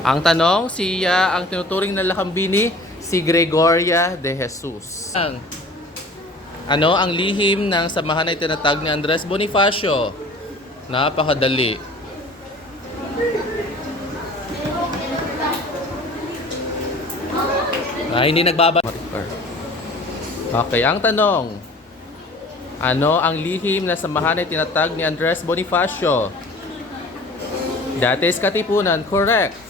Ang tanong, siya ang tinuturing na lakambini, si Gregoria de Jesus. Ano ang lihim ng samahan na itinatag ni Andres Bonifacio? Napakadali. Hindi nagbaba. Okay, ang tanong. Ano ang lihim na samahan na itinatag ni Andres Bonifacio? Datis Katipunan, correct.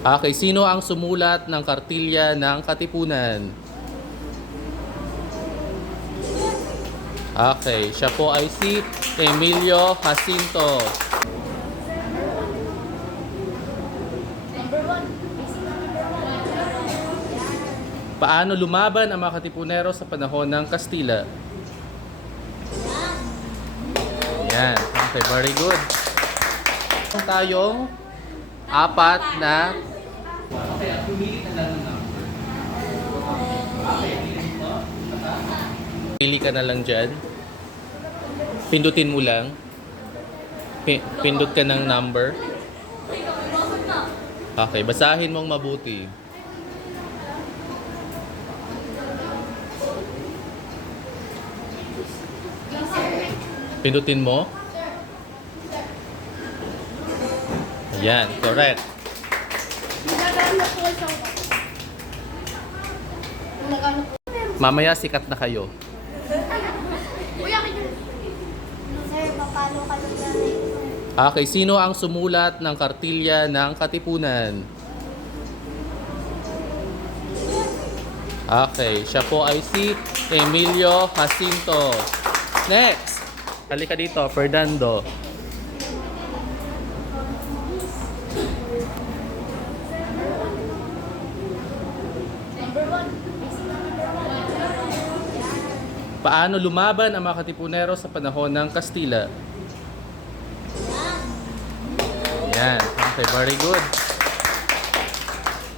Okay, sino ang sumulat ng kartilya ng Katipunan? Okay, siya po ay si Emilio Jacinto. Paano lumaban ang mga Katipunero sa panahon ng Kastila? Yan. Okay, very good. Tayong apat na. Okay, pumili ka na lang number. Pili ka na lang dyan. Pindutin mo lang. Pindot ka ng number. Okay, basahin mong mabuti. Pindutin mo. Ayan, correct. Mamaya sikat na kayo. Okay, sino ang sumulat ng kartilya ng Katipunan? Okay, siya po ay si Emilio Jacinto. Next! Halika dito, Fernando. Paano lumaban ang mga Katipunero sa panahon ng Kastila? Yan. Okay, very good.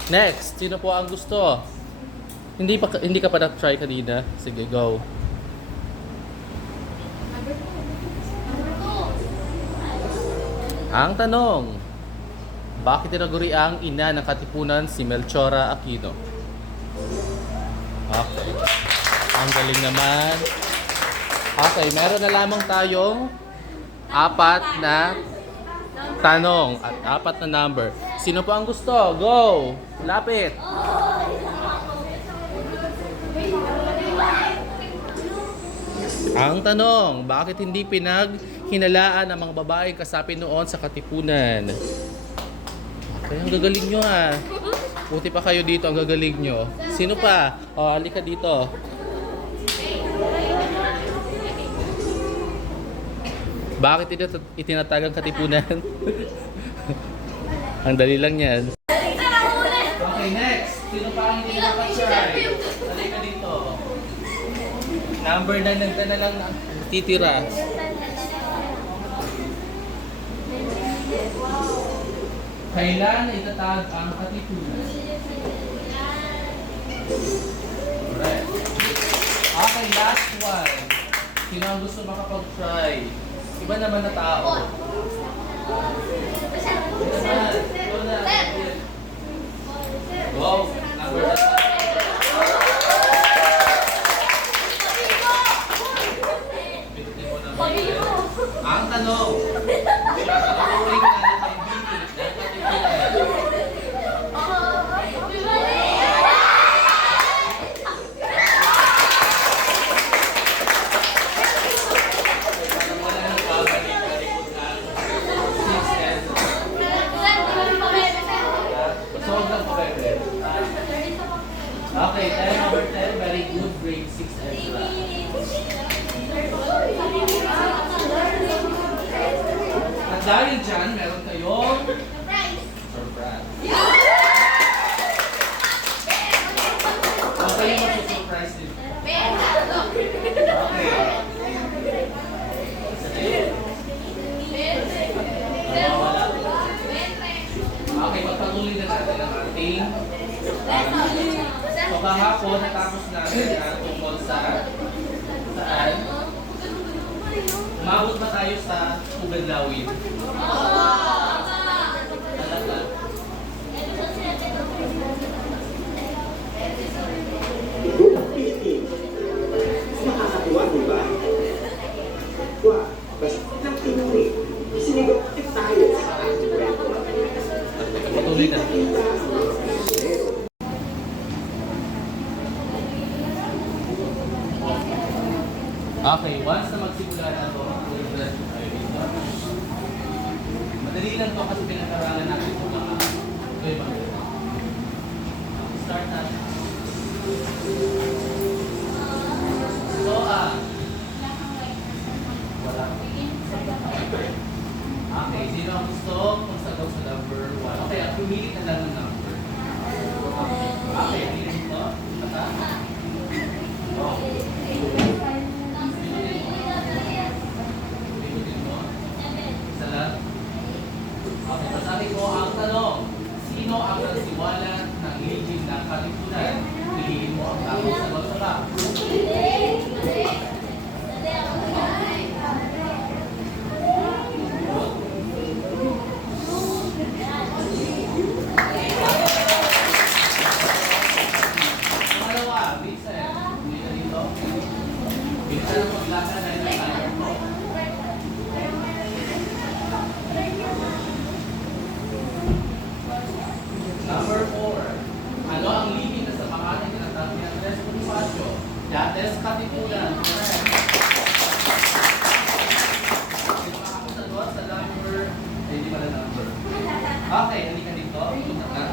Next, sino po ang gusto? Hindi ka pa na-try kanina. Sige, go. Ang tanong, bakit tinaguri ang ina ng Katipunan si Melchora Aquino? Okay. Ang galing naman. Okay, meron na lamang tayong apat na tanong at apat na number. Sino po ang gusto? Go! Lapit! Ang tanong, bakit hindi hinalaan ang mga babaeng kasapi noon sa Katipunan? Okay, ang gagaling nyo ha. Buti pa kayo dito, ang gagaling nyo. Sino pa? O, halika dito. Bakit itinatag ang Katipunan? Ang dali lang yan. Okay, next. Sino pa ang hindi nakapag-try? Halika dito. Number 9 na lang titira. Kailan itatag ang Katipunan? Correct. Okay, last one. Sino ang gusto makapag-try? Iba naman na tao. Go! Number 9. Ang tanong, siya ang turing na nakambini ng Katipunan. Okay, tayo number 10, very good, grade 6 extra. At dahil dyan, meron kayong surprise. Okay, mag-surprise din. Okay, magpatuloy na natin ang ating so kahapon, natapos natin ang tungkol sa saan? Umabot ba tayo Pugad-lawin. Talaga. Nakakatuwa, di ba? Wah, basta ng pinuri. Sinigopit tayo sa ating kwento. Patuloy na. Kita. Okay, once na magsimula na ito, madali lang to kasi pinag-aralan natin ito mga start natin. So, wala. Okay, sino ang gusto magsagot sa number 1? Okay, pumili na lang ng number. Okay, pili ito. Kata? Okay. Okay, basahin ko ang tanong. Sino ang nagsiwala ng legend ng Katipunan? Piliin mo ang tamang sagot sa box. Pangalawa, Vincent. Hindi na dito. Vincent, maglaka na yung timer mo. Number 4. Ano ang living na sa pangalan ng tinatawag ni Andres Bonifacio? Yates Katipunan. Correct. Hindi makakasagot sa number. Hindi pala number. Okay, halika dito. Punta ka.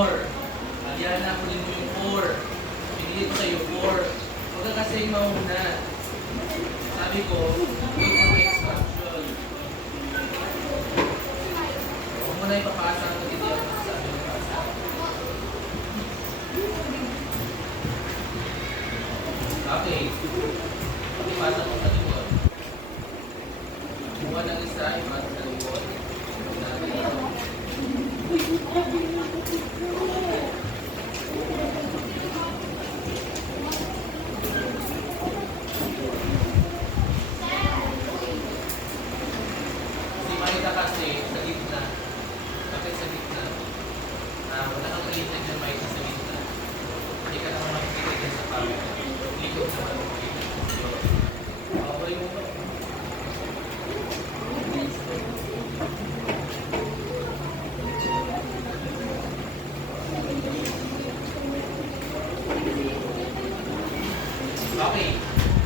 4. Aliana, kunin mo yung 4. Pinili ko sa'yo 4. Huwag ka kasi mauna. Sabi ko, wait for my instruction. Huwag mo na ipapasa ang hindi ako sabi ng pasa. Okay. Ipasa mo sa likod. Kumuha ng isa, ipasa sa likod. Si Maita kasi sa gitna. Bakit sa gitna? Wala kang kalita dyan, Maita, sa gitna. Hindi ka naman makikita dyan sa camera. Likod naman makikita. Okay mo ba? Okay.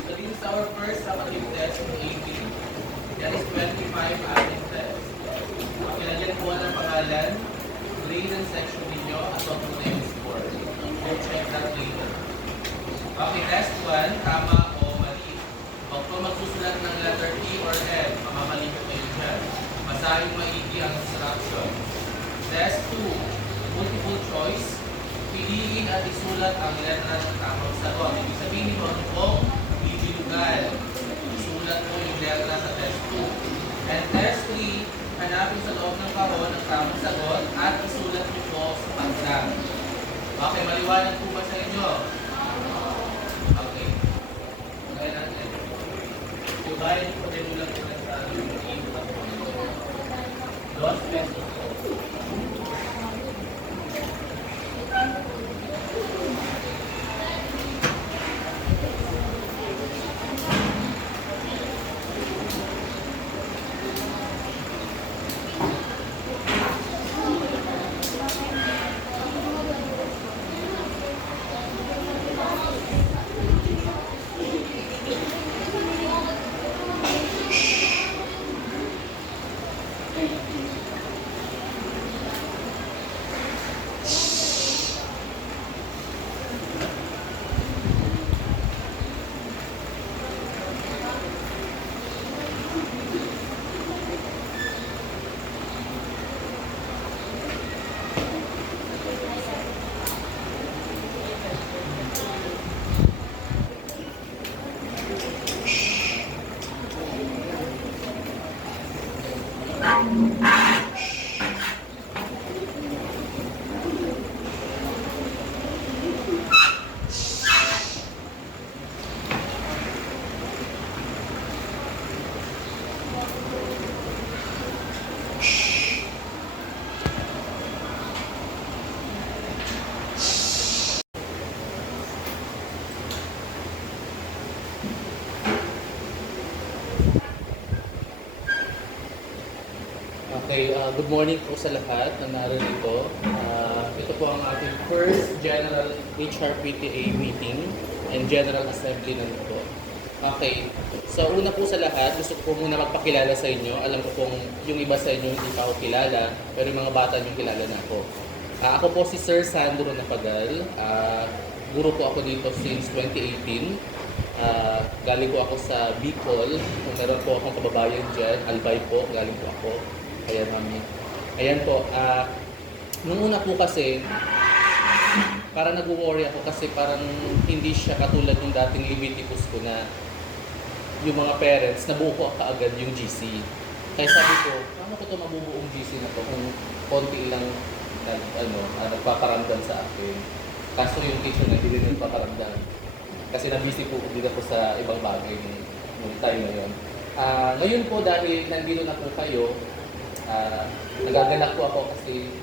So this is our first summative test of AP. That is 25 active test. Okay, nandiyan po ang pangalan, grade and section ninyo, at what po na yung score. We'll check that later. Okay, test 1, tama o mali. Huwag po magsusulat ng letter E or F. Mamamali ko kayo dyan. Basahin maigi ang instruction. Test 2, multiple choice. Piliin at isulat ang letra ng tamang sagot. Ibig sabihin nito, ano po? Bibilugan. Isulat mo yung letra sa test 2. And test 3, hanapin sa loob ng kahon ang tamang sagot at isulat mo po sa pagsang. Okay, maliwanag po ba sa inyo? Okay. Okay natin. Yung bayan ko din ulang ko na sa Dos pesos po. Okay, good morning po sa lahat na narito. Ito po ang ating first General HRPTA meeting and General Assembly na ito. Okay, so una po sa lahat, gusto ko muna magpakilala sa inyo. Alam ko pong yung iba sa inyo hindi pa ako kilala, pero yung mga bata nyo kilala na ako. Ako po si Sir Sandro Napagal. Guro po ako dito since 2018. Galing po ako sa Bicol. Meron po akong kababayan dyan, Albay po, galing po ako. Ayan, mami. Ayan po, nung una po kasi, parang nag-worry ako kasi parang hindi siya katulad ng dating Leviticus ko na yung mga parents, nabuo ko kaagad yung GC. Kaya sabi ko, paano ko ito mabubuong GC na to kung konti lang nagpaparamdam sa akin. Kaso yung teacher na hindi rin nagpaparamdam. Kasi na-busy po din ako sa ibang bagay nung time na yun. Ngayon po dahil nandito na po kayo, nagagalak po ako kasi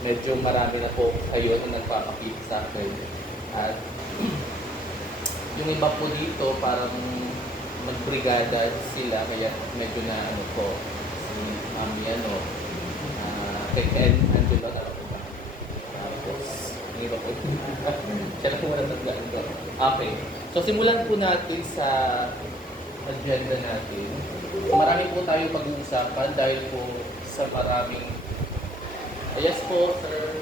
medyo marami na po kayo na nagpapakita sa akin. At yung iba po dito parang magbrigada sila kaya medyo na ano po si Mami kay Angelo na ako ba? Tapos yung iba po siya na po wala naglaan ko. Okay. So simulan po natin sa agenda natin. Marami po tayong pag-uusapan dahil po sa maraming Yes po, sir.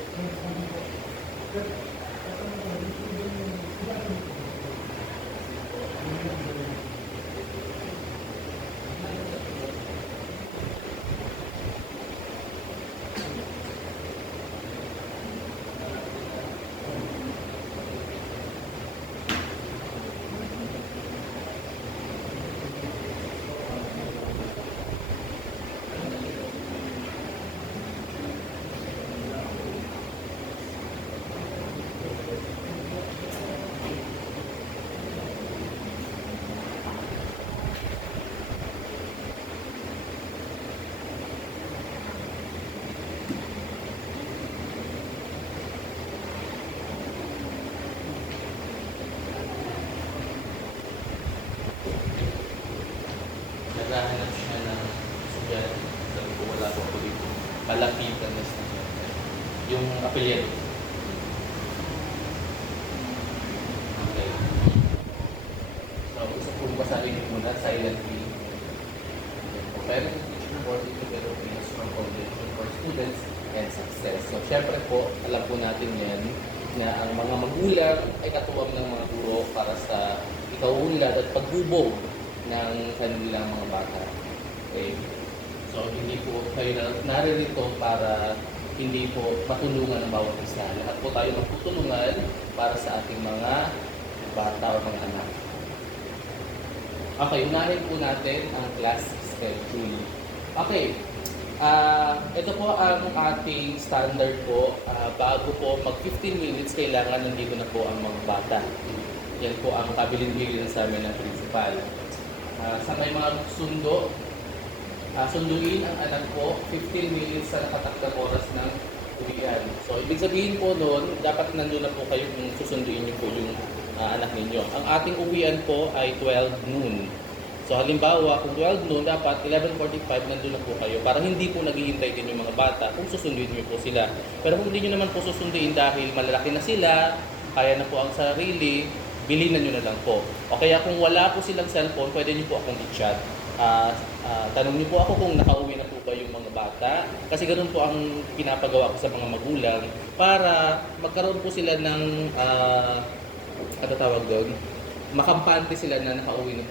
Naghahanap siya ng estudyante. Sabi ko, wala po ako dito. Palapitan na estudyante. Yung apelyado. Okay. So, gusto ko basahin niyo muna silently. Parent teacher board is developing a strong foundation for students and success. So, syempre po, alam po natin yan na ang mga magulang ay katuwang ng mga guro para sa ikauunlad at paghubog ng kanilang mga bata. Okay? So, hindi po kayo naririto para hindi po matulungan ng bawat isa. Lahat po tayo magtutulungan para sa ating mga bata o mga anak. Okay, unahin po natin ang class schedule. Okay, ito po ang ating standard po. Bago po mag 15 minutes, kailangan nandito na po ang mga bata. Yan po ang kabilin-bilin sa amin ng principal. Sa may mga sunduin ang anak po, 15 minutes sa nakatakdang oras ng uwian. So, ibig sabihin po noon, dapat nandun na po kayo kung susunduin niyo po yung anak ninyo. Ang ating uwian po ay 12 noon. So, halimbawa, kung 12 noon, dapat 11:45 nandun na po kayo para hindi po naghihintay din yung mga bata kung susunduin niyo po sila. Pero kung hindi niyo naman po susunduin dahil malalaki na sila, kaya na po ang sarili, bilinan nyo na lang po. O kaya kung wala po silang cellphone, pwede nyo po akong i-chat. Tanong nyo po ako kung nakauwi na po ba yung mga bata. Kasi ganoon po ang pinapagawa ko sa mga magulang para magkaroon po sila ng, ano tawag doon? Makampante sila na nakauwi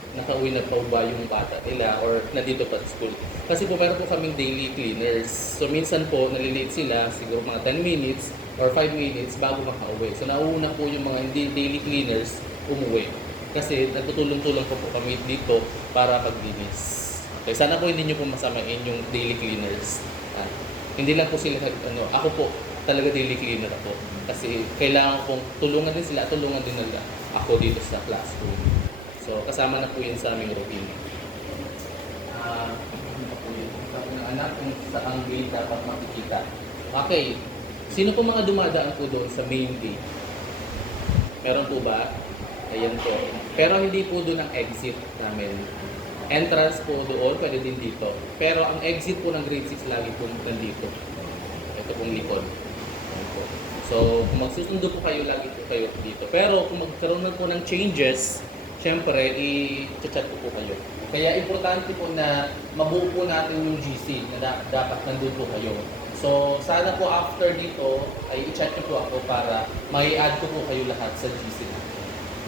na po ba yung bata nila or nandito pa sa school. Kasi po meron po kaming daily cleaners. So minsan po nalilate sila, siguro mga 10 minutes or 5 minutes bago makauwi. So nauuna po yung mga hindi daily cleaners umuwi. Kasi nagtutulong-tulong po kami dito para paglinis. Okay, sana po hindi nyo po masamain yung daily cleaners. Hindi lang po sila, ako po talaga daily cleaner ako. Kasi kailangan pong tulungan din sila, tulungan din nila ako dito sa classroom. So kasama na po yun sa aming routine. Ano pa po yun? Ng anak kung saan gate dapat makikita. Okay. Sino po mga dumadaan po doon sa main gate? Meron po ba? Ayan po. Pero hindi po doon ang exit namin. Entrance po doon, pwede din dito. Pero ang exit po ng grade 6 lagi po nandito. Ito pong likod. Ayan po. So, kung magsusundo po kayo, lagi po kayo dito. Pero kung magkaroon na po ng changes, syempre, i-chat po kayo. Kaya importante po na mabuo po natin yung GC na dapat nandun po kayo. So, sana po after dito ay i-chat niyo po ako para mai-add ko po kayo lahat sa GC natin.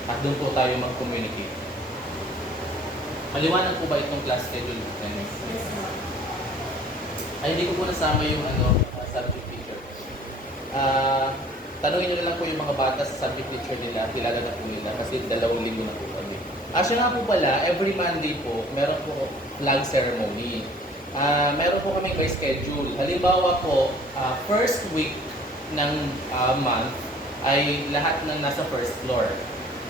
At doon po tayo mag-communicate. Maliwanag po ba itong class schedule natin? Ay, hindi ko po nasama yung subject teacher. Tanungin nyo na lang po yung mga bata sa subject teacher nila, kilala na po nila kasi 2 linggo na po kami. Siya nga po pala, every Monday po, meron po flag ceremony. Meron po kami by schedule. Halimbawa po, first week ng month ay lahat ng nasa first floor.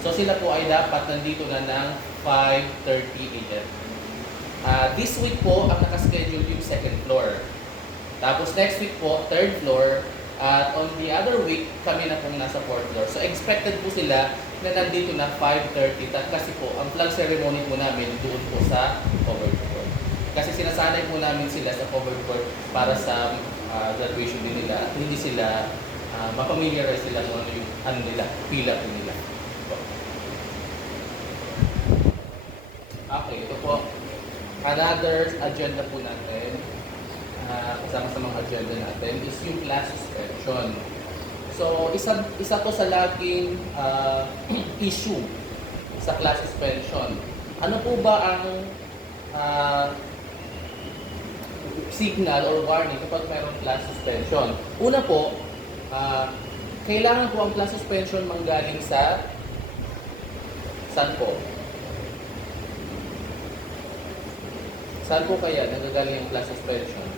So sila po ay dapat nandito na ng 5:30 a.m. This week po, ang nakaschedule yung second floor. Tapos next week po, third floor. At on the other week, kami na pong nasa fourth floor. So expected po sila na nandito na 5:30 kasi po, ang flag ceremony po namin doon po sa covered court. Kasi sinasanay po namin sila sa covered court para sa graduation din nila at hindi sila mapamiliarize sila kung ano yung pila po nila. Okay, ito po. Another agenda po natin. Kasama kasama sa mga agenda natin is yung class suspension. So, isa to sa laging issue sa class suspension. Ano po ba ang signal or warning kapag mayroong class suspension? Una po, kailangan po ang class suspension manggaling sa saan po? Saan po kaya nagagaling ang class suspension?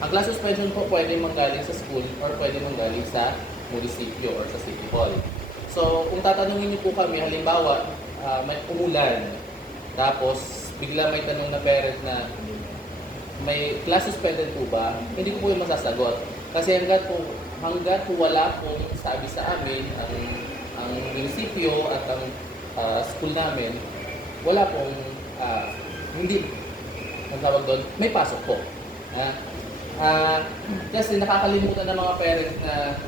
Ang class suspension po pwede manggaling sa school or pwede manggaling sa munisipyo or sa city hall. So, kung tatanungin niyo po kami, halimbawa, may umulan, tapos bigla may tanong na parent na may class suspended po ba? Hindi ko po yung masasagot. Kasi hanggat po wala pong sabi sa amin ang munisipyo at ang school namin, wala pong hindi ang tawag doon, may pasok po. Kasi nakakalimutan ng mga parents na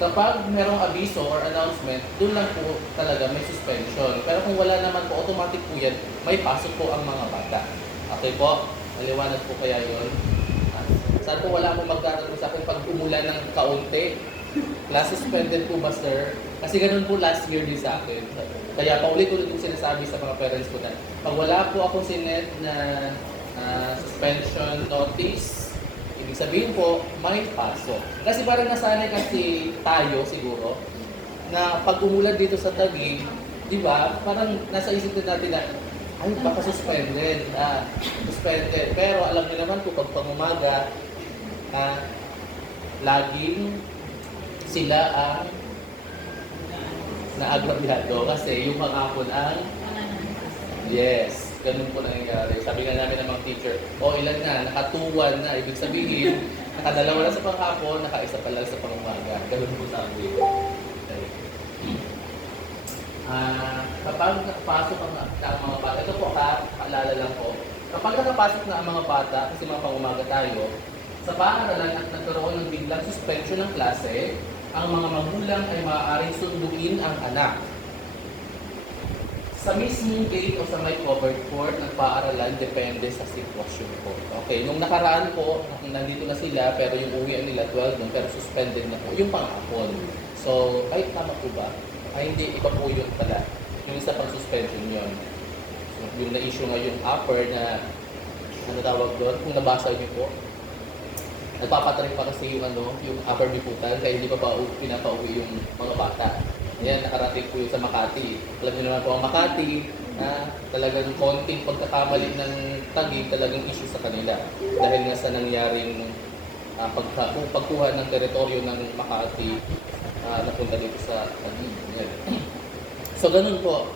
kapag merong abiso or announcement, doon lang po talaga may suspension. Pero kung wala naman po, automatic po yan, may pasok po ang mga bata. Okay po? Maliwanag po kaya yun? Saan po wala akong magtatanong sa akin pag umulan ng kaunti? Class suspended po ba, sir? Kasi ganun po last year din sa akin. Kaya paulit-ulit kong sinasabi sa mga parents ko na pag wala po akong sinet na suspension notice, ibig sabihin po, may pasok. Kasi parang nasanay kasi tayo siguro na pag umulan dito sa Taguig, di ba, parang nasa isip din natin na ay, baka suspended. Suspended. Pero alam niyo naman po, pag pangumaga, laging sila ang naagrabyado kasi yung panghapon ang yes, ganun po nangyayari. Sabi nga namin ng mga teacher, ilan na, nakatuwan na, ibig sabihin, nakadalawa na sa panghapon, nakaisa pa lang sa pangumaga. Ganun po sabi. Kapag nakapasok ang mga bata, ito po paalala lang po, kapag nakapasok na ang mga bata, kasi mga pangumaga tayo, sa paaralan at nagkaroon ng biglang suspension ng klase, ang mga magulang ay maaaring sunduin ang anak. Sa mismong gate o sa may covered court ng paaralan, depende sa sitwasyon po. Okay, nung nakaraan po, nandito na sila, pero yung uwian nila 12 nun, pero suspended na po yung panghapon. So, ay tama po ba? Ay hindi, iba po yun pala. Yung isa pang suspension yun. Yung na-issue nga yung upper na, ano tawag doon, kung nabasa niyo po, nagpapatrack pa kasi yung upper biputan, kaya hindi pa pinapauwi yung mga bata. Yan, nakarating po yun sa Makati. Alam niyo naman po ang Makati, talagang konting pagkakamali ng Taguig, talagang issue sa kanila. Dahil nga sa nangyaring pagkuha ng teritoryo ng Makati, napunta dito sa Taguig. So, ganun po.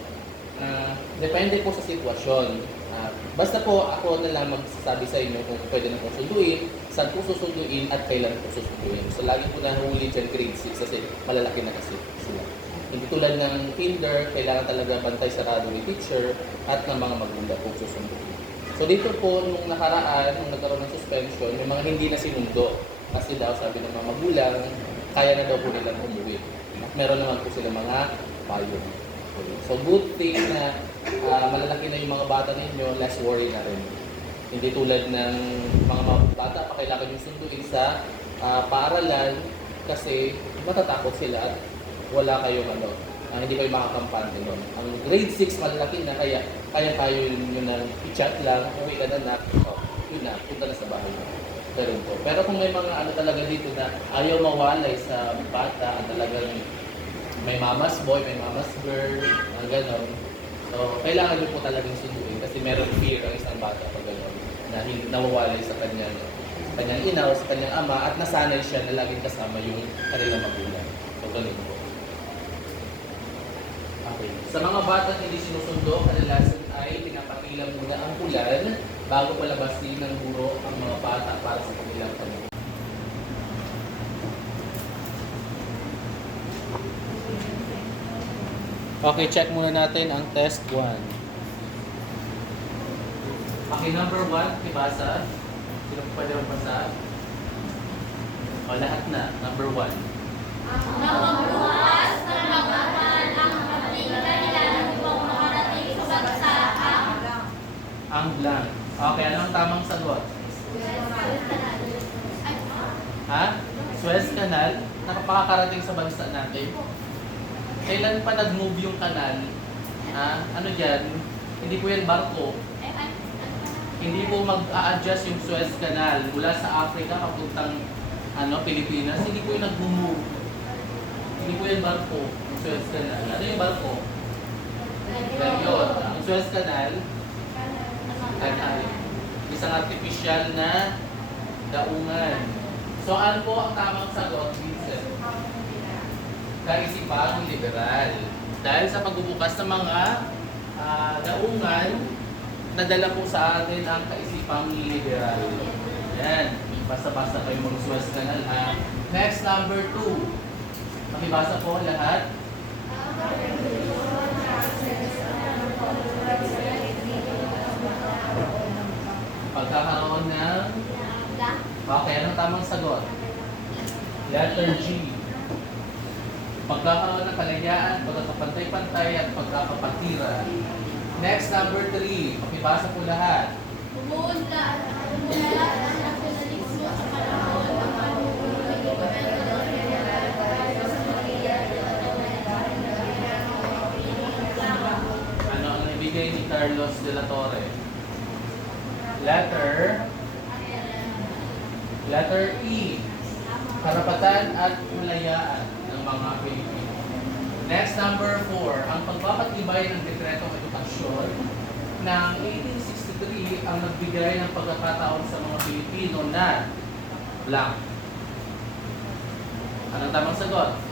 Depende po sa sitwasyon. Basta po ako na lang magsasabi sa inyo kung pwede na po sunduin, saan po susunduin at kailan po susunduin. So lagi po nahuli dyan grade 6 kasi malalaki na kasi sila. Hindi tulad ng kinder, kailangan talaga bantay sarado ni teacher at ng mga magulang po susunduin. So dito po, nung nakaraan, nung nagkaroon ng suspension, may mga hindi na sinundo. Kasi daw sabi ng mga magulang, kaya na daw po nilang umuwi. At meron naman po sila mga payong. So good thing na malalaki na yung mga bata ninyo, less worry na rin. Hindi tulad ng mga bata pa kailangan yung sunduin sa paaralan kasi matatakot sila at wala kayong hindi kayo makakampante doon. Ang grade 6 malalaki na kaya kayo yun na i-chat lang, uwi ka na yun na, punta na sa bahay. Pero kung may mga talaga dito na ayaw mawalay sa bata at talagang may mama's boy, may mama's girl, gano'n. So, kailangan nyo po talagang sunduin kasi meron fear ang isang bata pag gano'n na nawawalay sa kanyang ina o sa kanyang ama at nasanay siya na laging kasama yung kanilang magulang. So, gano'n po. Okay. Sa mga bata hindi sinusundo, kadalasan ay pinapakilang muna ang ulan bago palabasin ng guro ang mga bata para sa kanilang panahon. Okay, check muna natin ang test 1. Okay, number 1, ibasa. Sino po pwede magbasa? O, lahat na. Number 1. Namabukas na magaman ang kanilang upang makarating sa bansa Ang blank. Okay, ano ang tamang sagot? Ha? Suez Canal? Nakapakarating sa bansa natin? Kailan pa nag-move yung kanal? Ha? Ano dyan? Hindi po yan barko. Hindi po mag-a-adjust yung Suez Canal mula sa Africa papuntang Pilipinas. Hindi po yung nag-move. Hindi po yan barko, yung Suez Canal. Ano yung barko? Yan yun. Ang Suez Canal, isang artificial na daungan. So ano po ang tamang sagot, Vincent? Kaisipang liberal. Dahil sa pagbubukas ng mga daungan, nadala po sa atin ang kaisipang liberal. Yan. Basta-basta kayo mag-Suez Canal ha. Next, number 2. Makibasa po lahat. Pagkakaroon ng... Okay, anong tamang sagot? Letter G. Pagkakaroon ng kalayaan, pagkakapantay-pantay at pagkakapatira. Next, number 3. Makibasa po lahat. Umuunlad ang nasyonalismo sa panahon ng pamumuno ni Gobernador General Jose Maria de la Torre. Ano ang nabigay ni Carlos de la Torre? Letter E. Karapatan at kalayaan ng mga Pilipino. Next, number 4. Ang pagpapatibay ng dekretong edukasyon ng 1863 ang nagbigay ng pagkakataon sa mga Pilipino na blank. Anong tamang sagot?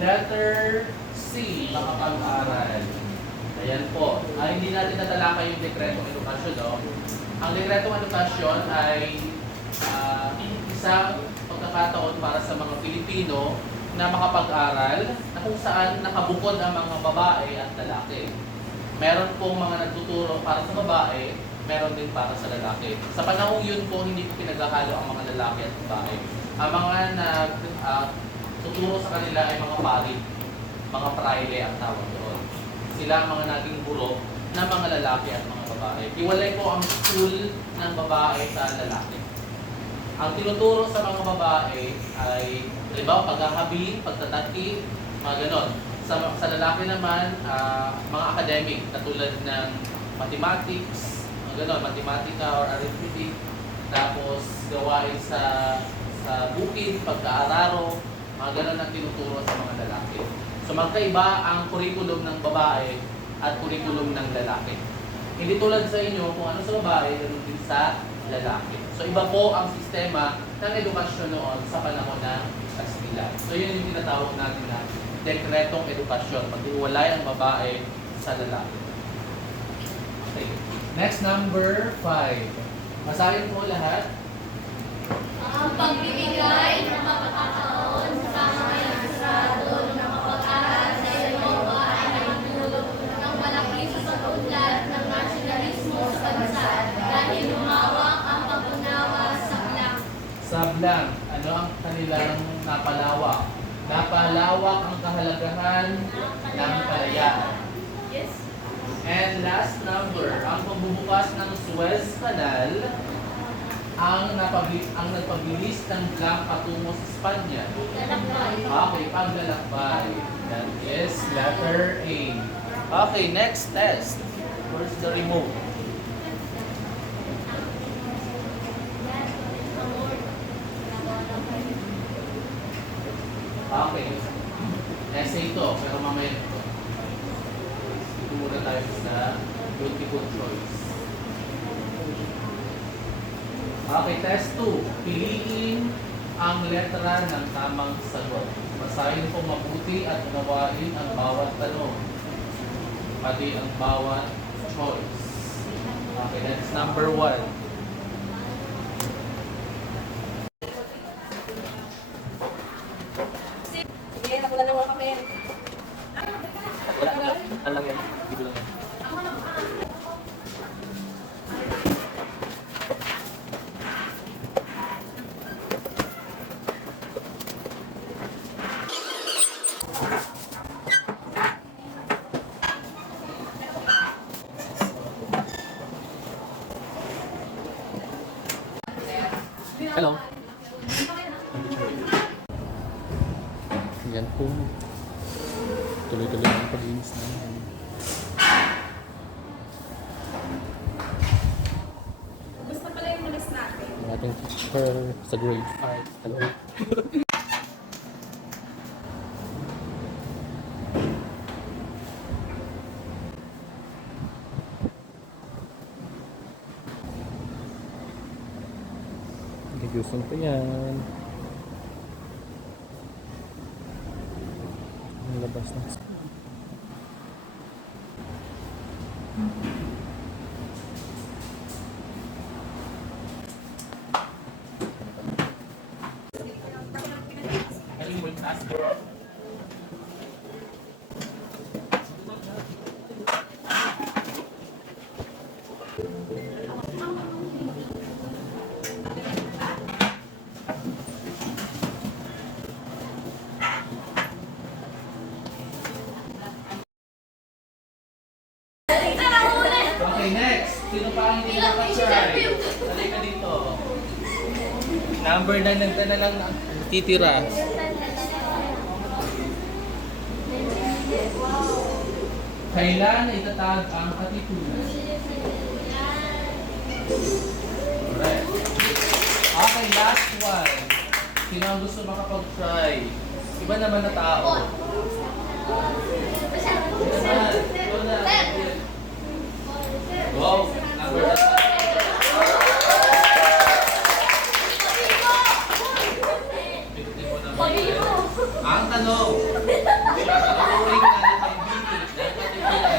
Letter C. Makapag-aral. Ayan po. Hindi natin natalakay yung dekretong edukasyon. No? Ang dekretong edukasyon ay isang pagkakataon para sa mga Pilipino na makapag-aral na kung saan nakabukod ang mga babae at lalaki. Meron pong mga nagtuturo para sa babae, meron din para sa lalaki. Sa panahong yun po, hindi po pinaghahalo ang mga lalaki at babae. Ang mga nagtuturo sa kanila ay mga pari, mga praile ang tawag doon. Sila ang mga naging guro na mga lalaki at mga babae. Iwalay po ang school ng babae sa lalaki. Ang tinuturo sa mga babae ay, halimbawa, paghahabi, pagtataki, mga ganon. Sa lalaki naman, mga academic, katulad ng mathematics, mga ganon, matematika or arithmetic, tapos gawain sa bukid, pagkaararo, mga ganon ang tinuturo sa mga lalaki. So magkaiba ang kurikulum ng babae at kurikulum ng lalaki. Hindi tulad sa inyo, kung ano sa babae, ganoon din sa lalaki. So iba po ang sistema ng edukasyon noon sa panahon ng Kastila. So yun yung tinatawag natin na dekretong edukasyon, pag-iwalay ang babae sa lalaki. Okay. Next, number 5. Basahin po lahat. Ang pagbibigay ng pagkakataon sa mga interesado na makapag-aral sa Europa ay nagdulot ng malaki sa pag-unlad ng nasyonalismo sa bansa dahil lumawak ang pag-unawa sa blank. Sa blank, ano ang kanilang napalawak? Napalawak ang kahalagahan ng kalayaan. Yes. And last number, ang pagbubukas ng Suez Canal ang nagpabilis ng blank patungo sa Espanya. Lalakbay. Okay, paglalakbay. That is letter A. Okay, next test. Where's the remote? Okay. Essay ito, pero mamaya ito. Ito muna tayo sa multiple choice. Okay, test 2. Piliin ang letra ng tamang sagot. Basahin po mabuti at unawain ang bawat tanong. Pati ang bawat choice. Okay, that's number 1. Sige, nakuha na mga kami. Wala. Ano lang yan? Dito lang yan. Hello. Yan po. Tuloy-tuloy ang pag-inis namin. Gusto pala yung malis natin. Ang ating teacher sa grade 5. Hello. Nag-usan pa yan. Ang labas ng school. Okay, next. Sino pa ang hindi nakatry? Halika dito. Number 9 na lang titira. Kailan itatag ang katipunan? Correct. Okay, last one. Sino ang gusto makapag-try? Iba naman na tao. Ikaw na. Wow, number 9. Ang tanong, siya ang turing na nakambini ng katipunan.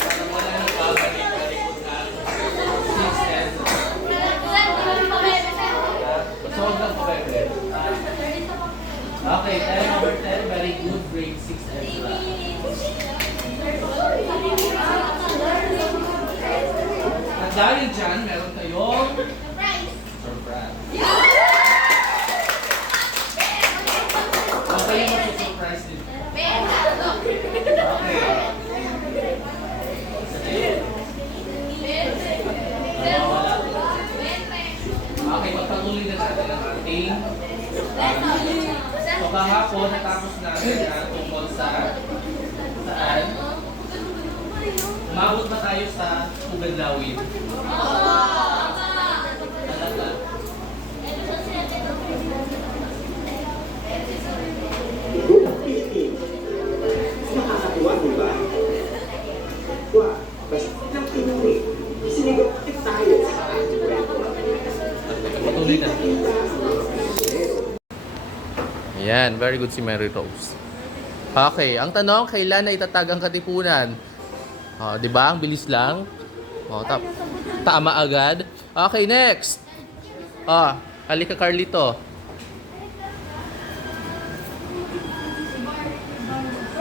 Parang wala nang babalik-balik ng 6 and so huwag lang po kayo. Okay, time number 10, very good, grade 6 extra. At dahil dyan, meron kayong surprise. Okay, yung mag-surprise din. Okay. Okay, magpatuloy na natin ang ating so kahapon natapos natin ang tungkol sa saan? Umabot ba tayo sa Ugadlawin? Talaga? Group of 15. Nakakatuwa, di ba? Wa, basta ng pinuri. Sinigaw tayo sa ating kwento. Patuloy na. Ayan, very good si Mary Rose. Okay, ang tanong, kailan na itatag ang katipunan? Oh, 'di ba? Ang bilis lang. Oh, tama agad. Okay, next. Oh, halika Carlito.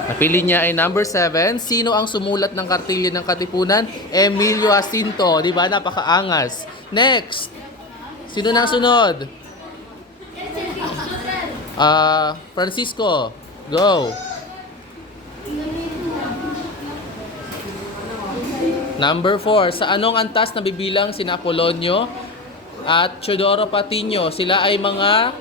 Napili niya ay number 7. Sino ang sumulat ng kartilyo ng katipunan? Emilio Jacinto, 'di ba? Napakaangas. Next. Sino na ang sunod? Francisco, go. Number 4, sa anong antas nabibilang sina Apolonio at Teodoro Patino? Sila ay mga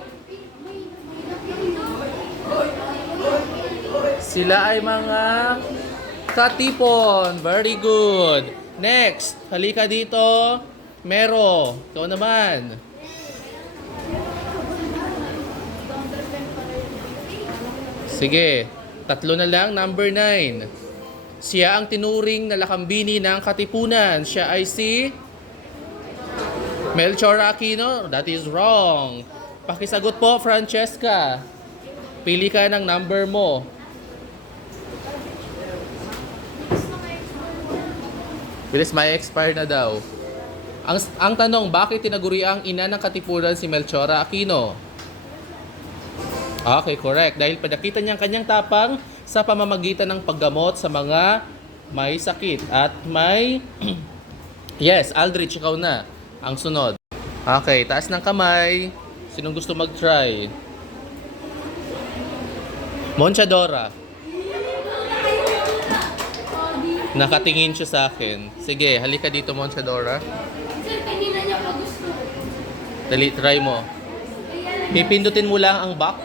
katipon. Very good. Next, halika dito. Mero, ikaw naman. Sige, 3 na lang. Number 9. Siya ang tinuring na lakambini ng katipunan. Siya ay si Melchor Aquino. That is wrong. Pakisagot po, Francesca. Pili ka ng number mo. Bilis, may expire na daw. Ang tanong, bakit tinaguri ang ina ng katipunan si Melchor Aquino? Okay, correct. Dahil pinakita niya ang kanyang tapang sa pamamagitan ng paggamot sa mga may sakit at may... Yes, Aldrich, ikaw na. Ang sunod. Okay, taas ng kamay. Sinong gusto mag-try? Monchadora. Nakatingin siya sa akin. Sige, halika dito, Monchadora. Sir, kanina niya pa gusto. Dali, try mo. Pipindutin mo lang ang box.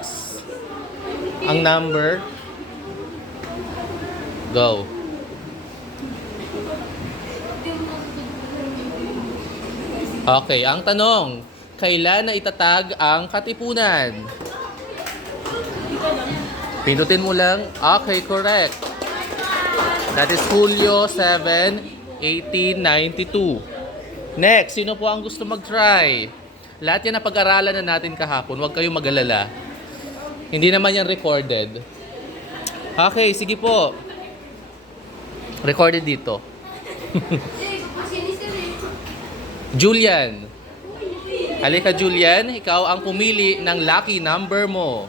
Ang number. Go. Okay, ang tanong. Kailan na itatag ang katipunan? Pindutin mo lang. Okay, correct. That is Hulyo 7, 1892. Next, sino po ang gusto mag-try? Lahat yan na pag-aralan na natin kahapon. Huwag kayong mag-alala. Hindi naman yan recorded. Okay, sige po. Recorded dito. Julian. Halika, Julian. Ikaw ang pumili ng lucky number mo.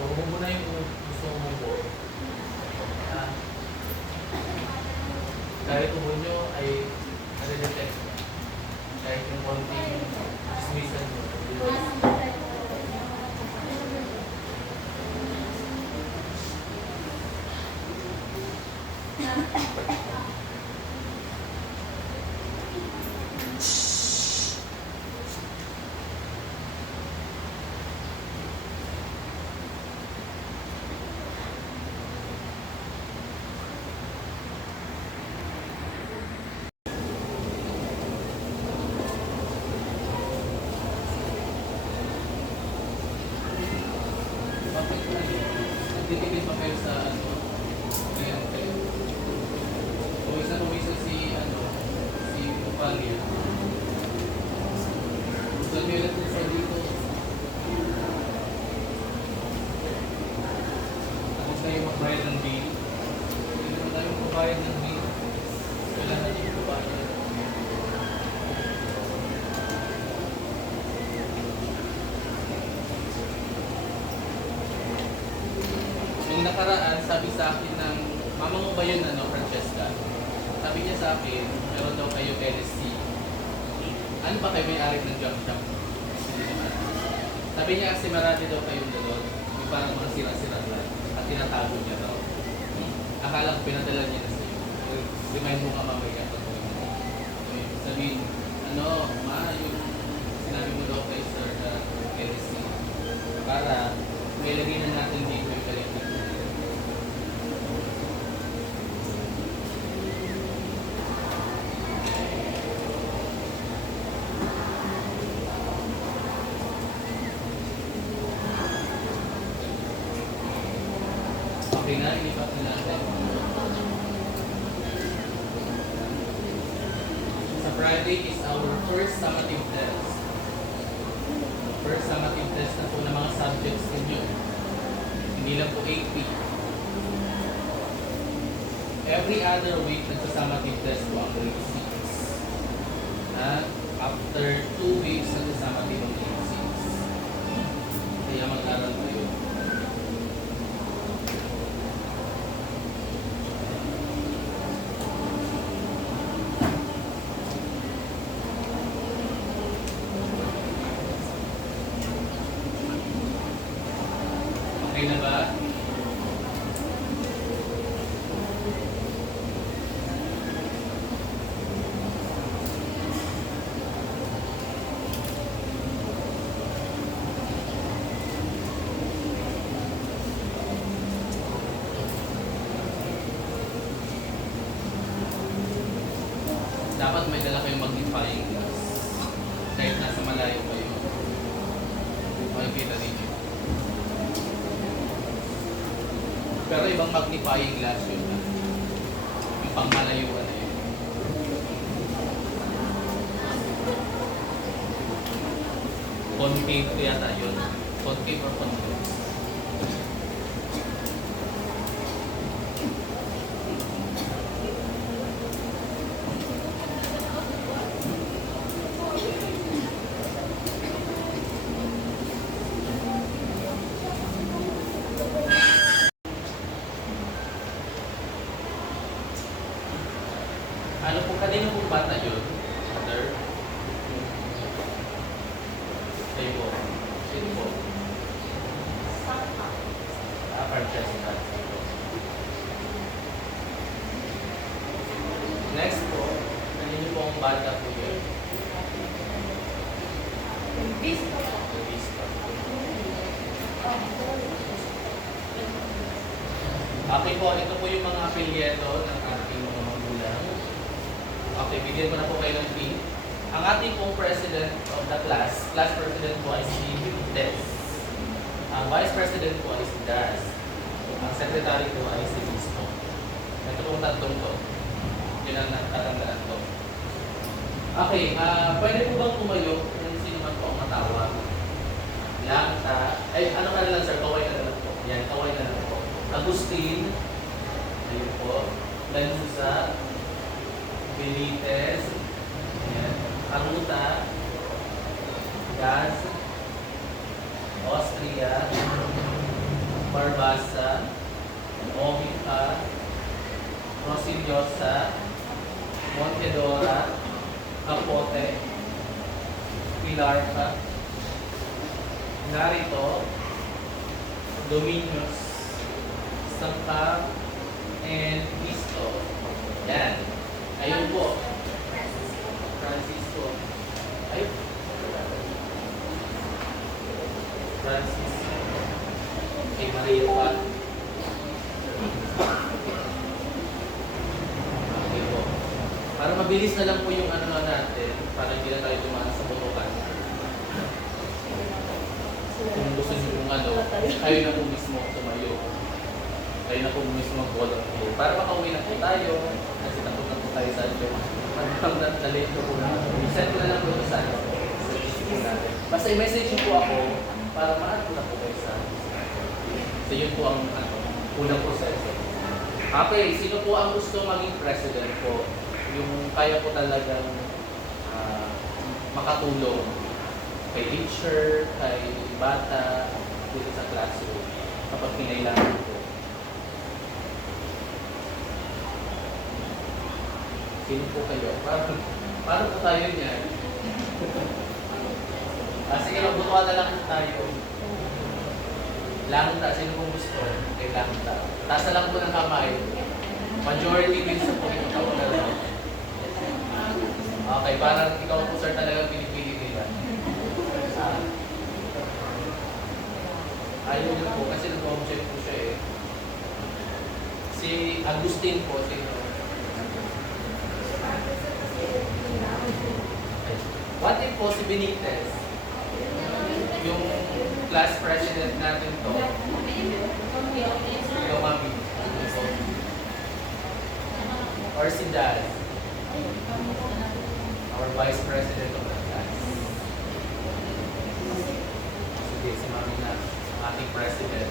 Huwag mo muna yung gusto mo po. Kahit ubo nyo ay nare-detect. Kahit yung konting dismissan mo. Pangil. Gusto nyo na sa dito. Tapos kayo magbayad ng bill. Hindi naman tayo magbayad ng bill. Kailangan nyo magbayad ng bill. Nung nakaraan, sabi sa akin ng mama mo ba yun, Francesca? Sabi niya sa akin, meron daw kayo LSC. Ano ba kayo may-ari ng jump shop? Hindi naman. Sabi niya kasi marami daw kayong gano'n. Yung parang mga sira-sira lang. At tinatago niya daw. Akala ko pinadala niya na sa'yo. Remind mo ka mamaya pag sabihin, ma, yung sinabi mo daw kay Sir na LSC. Para may lagay na natin dito yung kanyang dito. Okay na, ilipat na natin. Sa Friday is our first summative test. First summative test na po ng mga subjects ninyo. Hindi lang po AP. Every other week, nagsasummative test po ang grade 6. After 2 weeks, nagsasummative ang grade 6. Kaya mag-aral kayo. Okay na ba? Dapat may dala kayong magnifying glass. Kahit nasa malayo kayo. Makikita ninyo. Pero ibang magnifying glass yun. Yung pangmalayuan na yun. Concave ko yata yun. Concave or concave. Ano po, kanino pong bata yun? Mother? Kayo po? Sino po? Francesca. Next po, kanino pong bata po yun? Visto. Vista. Okay po, ito po yung mga apelyedo ng ating mga magulang. Okay, bigyan ko na po kayo ng pin. Ang ating pong president of the class president po ay si Des. Ang vice president po ay si Das. Ang secretary po ay si Visto. Ito pong tatlong to. Yun ang natatandaan ko. Okay, pwede po bang tumayo kung sino man po ang matawag? Langta. Ay, ano ka na lang sir, kaway na lang po. Yan, kaway na lang po. Agustin. Ayun po. Lanusa. Benitez. Ayan. Aruta. Gaz. Austria. Barbasa. Mojica. Rosillosa. Montedora. Capote. Pilarca. Narito. Dominios. Sangka. And Visto. Yan. Ayun po. Francisco. Ayun. Francisco. Kay Maria pa. Okay po. Para mabilis na lang po yung ano natin, para hindi na tayo dumaan sa butukan. Kung gusto nyo kung kayo na po mismo tumayo. Kayo na po mismo mag-volunteer. Para makauwi na po tayo. Kasi tapos na po tayo tayo sa yung hanggang na-late ko po na. Send ko na lang po ito sa po natin. Basta i-message niyo po ako para ma-add ko na po kayo sa so yun po ang unang proseso. Okay, sino po ang gusto maging president po? Yung kaya po talagang makatulong kay teacher, kay bata, dito sa classroom kapag kinailangan po. Sino po kayo? Paano po tayo niyan? Sige, magbutuan na lang po tayo. Langta, sino pong gusto? Kay langta. Taas na lang po ng kamay. Majority wins po ito po na. Okay, parang ikaw po sir talagang pinipili nila. Ayaw niyo po kasi nag-object po siya eh. Si Agustin po, sino? What if po si Benitez? Yung class president natin to. Ikaw, mami. Or si Dad. Our vice president of the class. Sige, si mami na ang ating president.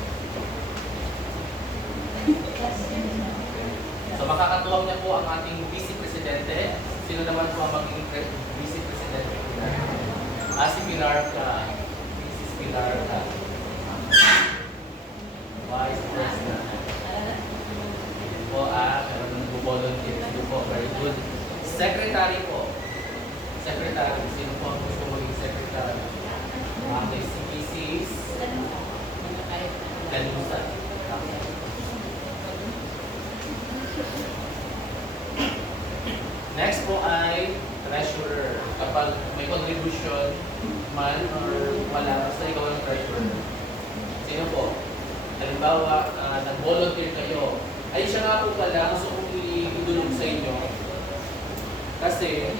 So makakatuwang niya po ang ating vice presidente. Sino naman po ang maging vice presidente? Si Pilar ka. Mrs. Pilar ka. Vice president. Po meron ng volunteer. Sino po? Very good. Secretary po. Secretary. Sino po ang gusto maging secretary? Okay, si Mrs. Lanusa. Next po ay treasurer. Kapag may contribution man or wala, basta ikaw ang treasurer. Sino po? Halimbawa, nag-volunteer kayo. Ay siya nga po pala, gusto kong idulong sa inyo. Kasi,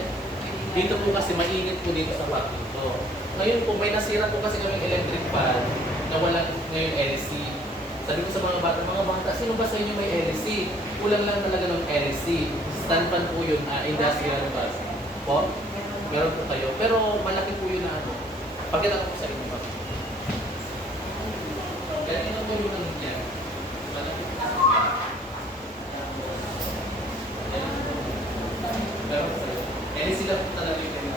dito po kasi mainit po dito sa parking to. Ngayon po, may nasira po kasi kaming electric fan na walang ngayon LC. Sabi ko sa mga bata, sino ba sa inyo may LC? Kulang lang talaga ng LC. Stand fan po yun, industrial bus. Po? Meron po kayo. Pero malaki po yun na ano. Pagkita ko sa inyo ba? Kaya ito po yung ano niya. Malaki po. Meron po kayo. LC lang po talaga yung kaya.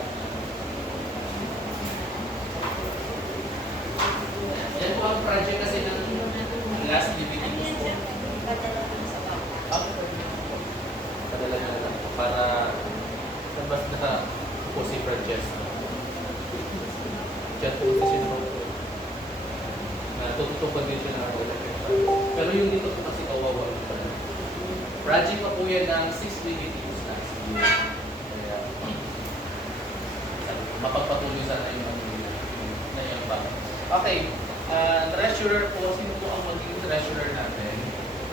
Yan po ang project kasi ng last DVD news po. Padala na lang po para nabas po si Francesca. Diyan po kasi naman po. Natutupad din siya ng electric fan. Pero yung dito po kasi kawawa pa. Project pa po yan ng 6 DVD news last year. Kaya mapagpatuloy sana yung na yung ba. Okay. Treasurer po, sino po ang magiging treasurer natin?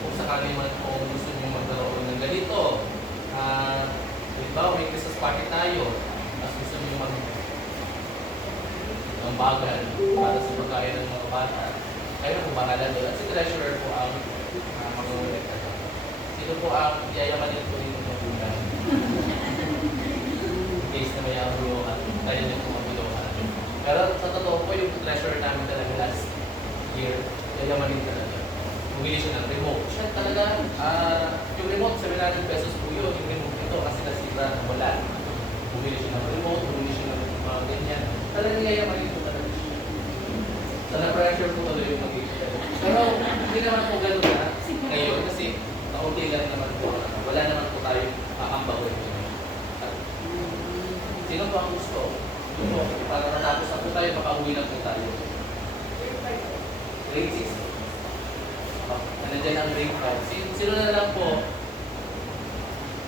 Kung sakali man po gusto nyo magkaroon ng ganito. Halimbawa, may Christmas party tayo. Tapos gusto nyo ng bagal para sa pagkain ng mga bata. Kayo na po bahala doon. At si treasurer po ang mag-ulit. Sino po ang yayamanin po dito ng bulan? In case na may abuluhan. Kaya nyo po abuluhan. Pero sa totoo po, yung treasurer namin talaga last year, yayamanin talaga. Bumili siya ng remote. Siya talaga, yung remote, 700 pesos po yun. Yung remote ito kasi nasira, wala. Bumili siya ng remote, bumili siya ng mga ganyan. Talagang yayamanin po talaga siya. So, na-pressure po talaga yung mag-i-share. Pero, hindi naman po gano'n na ngayon kasi kaunti lang naman po. Wala naman po tayong kakambawin. Sino po ang gusto? Para natapos na po tayo, makauwi na po tayo. Grade 6. Nandiyan ang grade 5. Sino na lang po?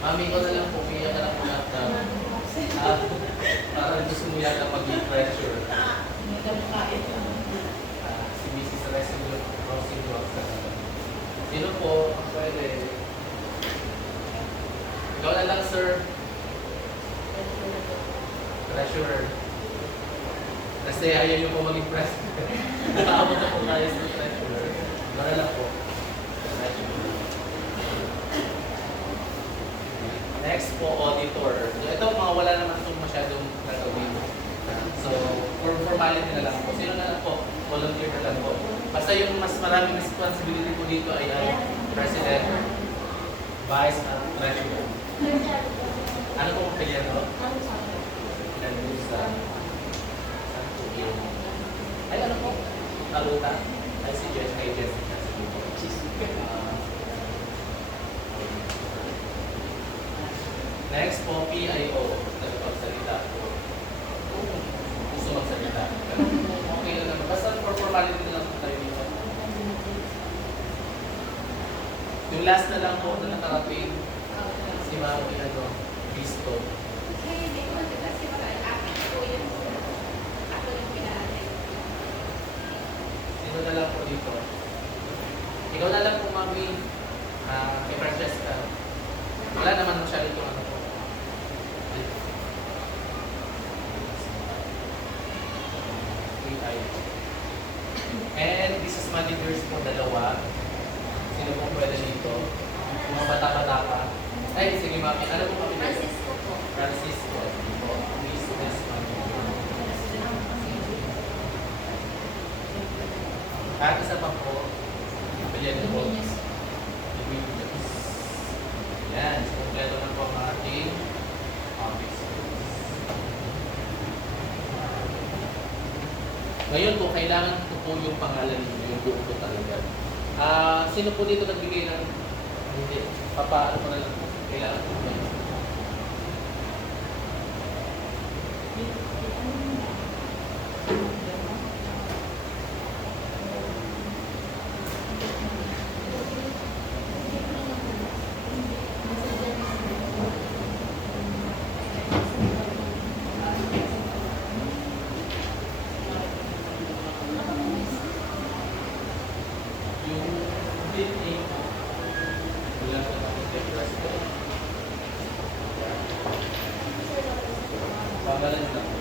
Mami ko na lang po, kaya na lang po lahat na. Para gusto mo yata mag-pressure. Si Mrs. Rosie Rosa. Sino po ang pwede? Ikaw na lang, sir. Treasurer. Kasi ayaw nyo po maging president. Nakaabot na po tayo sa treasurer. Ikaw na lang po. Next Next po, auditor. So, ito, mga wala naman itong masyadong gagawin. So, for formality na lang po. Sino na lang po? Volunteer na lang po. Basta yung mas maraming responsibility po dito ay ang President, Vice, at Treasurer. Ano po kung kaya no? Nandun sa ay, ano po? Naluta? Ay, si Jess, kay Jessica. Next po, PIO. Nagpagsalita po. Gusto magsalita. Okay lang naman. Basta for formality na lang po tayo dito. Yung last na lang po na nakarating, si Mami, Cristo. Sino na lang po dito? Ikaw na lang po, Mami. Kay Francesca. Wala naman masyado itong ano po. And this is managers po, dalawa. Sino po pwede dito? Mga bata-bata pa. Ay, sige, Mami. Ano po kami dito? Francisco po. Francisco. Po. Business manager. At isa pa po, Pilihan po. Dominions. Yan. So, kompleto na po ang ating officers. Ngayon po, kailangan ko po yung pangalan ninyo, yung buo ko talaga. Sino po dito nagbigay ng hindi? Papaano ko na lang po. Kailangan ko ba? Yung complete name po. Wala po na po. Pangalan lang po.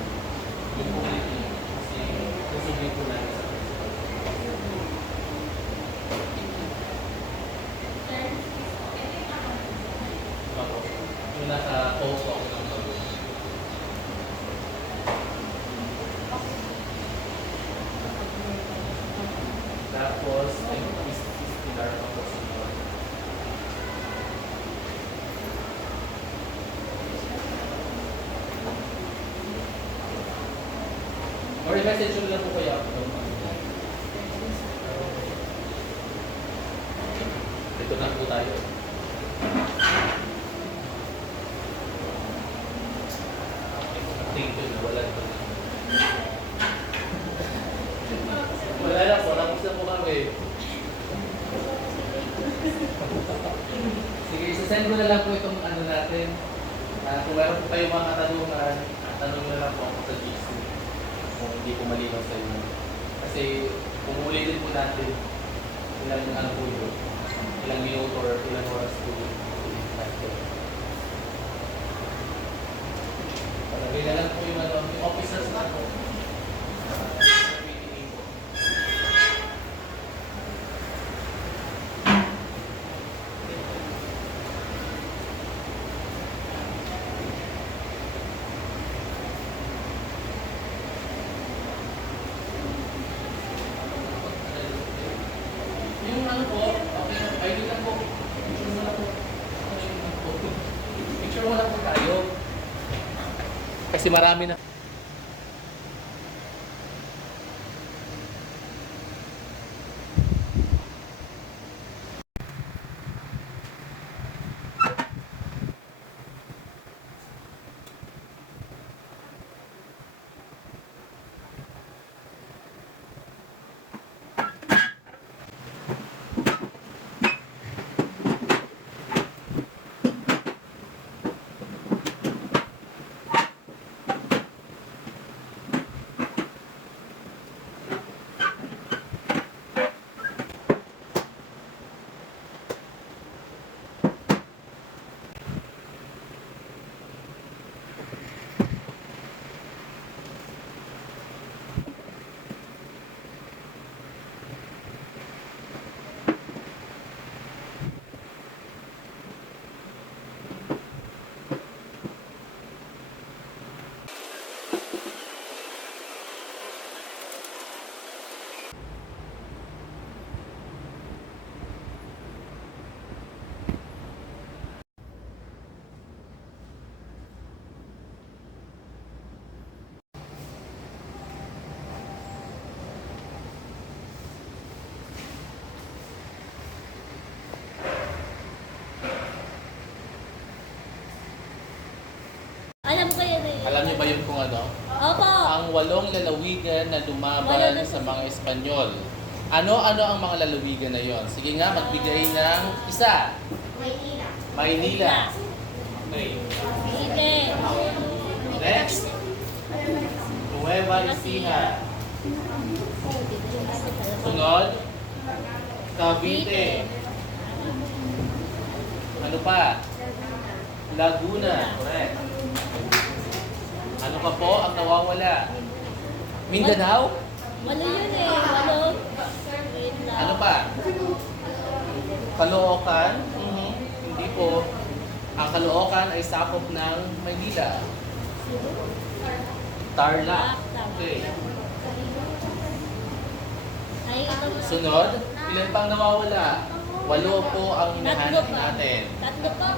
Yung complete name. Kasi susubin po namin sa Ako. Yung nasa post ako ng bago. Tapos, ay, is pilar pa po sa mga. Or i-message nyo lang po kaya ako. Ito na po tayo. Thank you. Wala na. Wala na po. Tapos na po kami. Sige, isasend ko na lang po itong ano natin. Kung meron po kayo mga katanungan, tanong nyo lang po ako sa GC. Kung hindi ko malinaw sa inyo. Kasi kung ulitin po natin, ilang ano po yun, ilang minuto or ilang oras po yun. Palagay na lang po yung, ano, yung officers na po. Yung ano po, okay na, ay doon lang po. Picture mo lang po. Picture mo lang po tayo. Kasi marami na. ba yun kung ano? Opo. Ang 8 lalawigan na lumaban Walo na sa mga Espanyol. Ano-ano ang mga lalawigan na yon? Sige nga, magbigay ng isa. Maynila. Okay. Sige. Next. Nueva Ecija. Sunod. Cavite. Ano pa? Laguna. Correct. Ano pa po ang nawawala? Mindanao? Walo yun eh. Walo. Wait lang. Ano pa? Caloocan? Hindi po. Ang Caloocan ay sakop ng Maynila. Tarlac. Okay. Ay, ito. Sunod, ilan pang nawawala? 8 po ang hinahanap Tatlo pa. natin. Tatlo pa.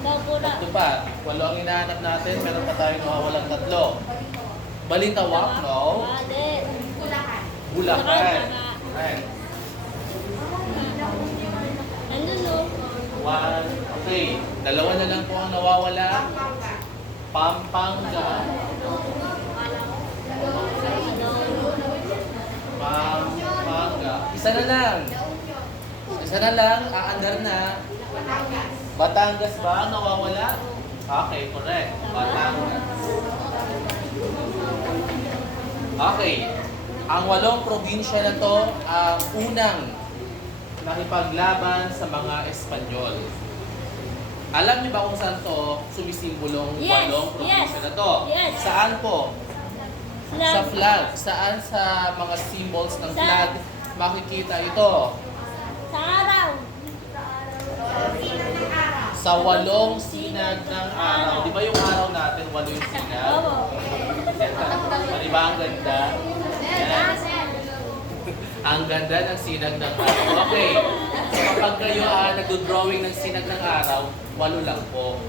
Ikaw po na. Ito pa, 8 ang hinahanap natin, meron pa tayong nawawalang 3. Balintawak, no? Wale. Bulacan. Right. Ano no? 1. Okay, 2 na lang po ang nawawala. Pampanga. Pampanga. Isa na lang. Isa na lang, aandar na. Batangas ba ang nawawala? Okay, correct. Batangas. Okay. Ang 8 probinsya na to ang unang nakipaglaban sa mga Espanyol. Alam niyo ba kung saan to sumisimbolong Yes, 8 probinsya yes, na to? yes. Saan po? Flag. Sa flag. Saan sa mga symbols ng Sa- flag makikita ito? Sa araw. Sa 8 sinag ng araw. Di ba yung araw natin, 8 yung sinag? Oo. Di ba ang ganda? Yan. Ang ganda ng sinag ng araw. Okay. So kapag kayo nagdo-drawing ng sinag ng araw, 8 lang po.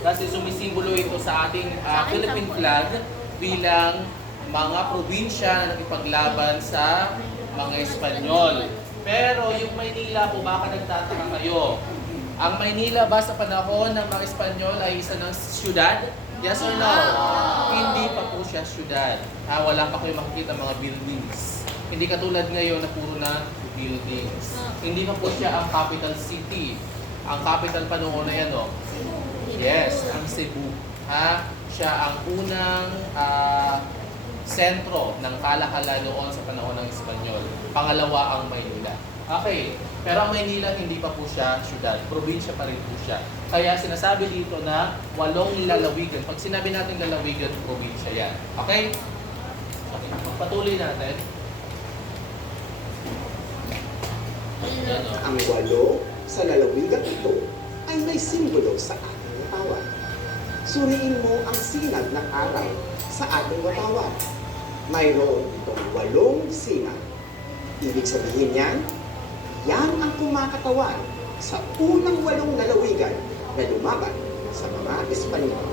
Kasi sumisimbolo ito sa ating Philippine flag bilang mga probinsya na nakipaglaban sa mga Espanyol. Pero yung Maynila po, baka nagtataka kayo. Ang Maynila ba sa panahon ng mga Espanyol ay isa ng syudad? Yes or no? Hindi pa po siya syudad. Wala pa kayo makikita mga buildings. Hindi katulad ngayon na puro na buildings. Hindi pa po siya ang capital city. Ang capital pa noon na yan, no? Yes, ang Cebu. Siya ang unang sentro ng kalakalan noon sa panahon ng Espanyol. Pangalawa ang Maynila. Okay, pero ang Maynila hindi pa po siya syudad. Probinsya pa rin po siya. Kaya sinasabi dito na 8 lalawigan. Pag sinabi natin lalawigan, probinsya yan. Okay? Okay, patuloy natin. Yan, no? Ang 8 sa lalawigan ito ay may simbolo sa ating watawan. Suriin mo ang sinag ng araw sa ating watawan. Mayroon itong 8 sinag. Ibig sabihin yan, yan ang kumakatawan sa unang 8 lalawigan na lumaban sa mga Espanyol.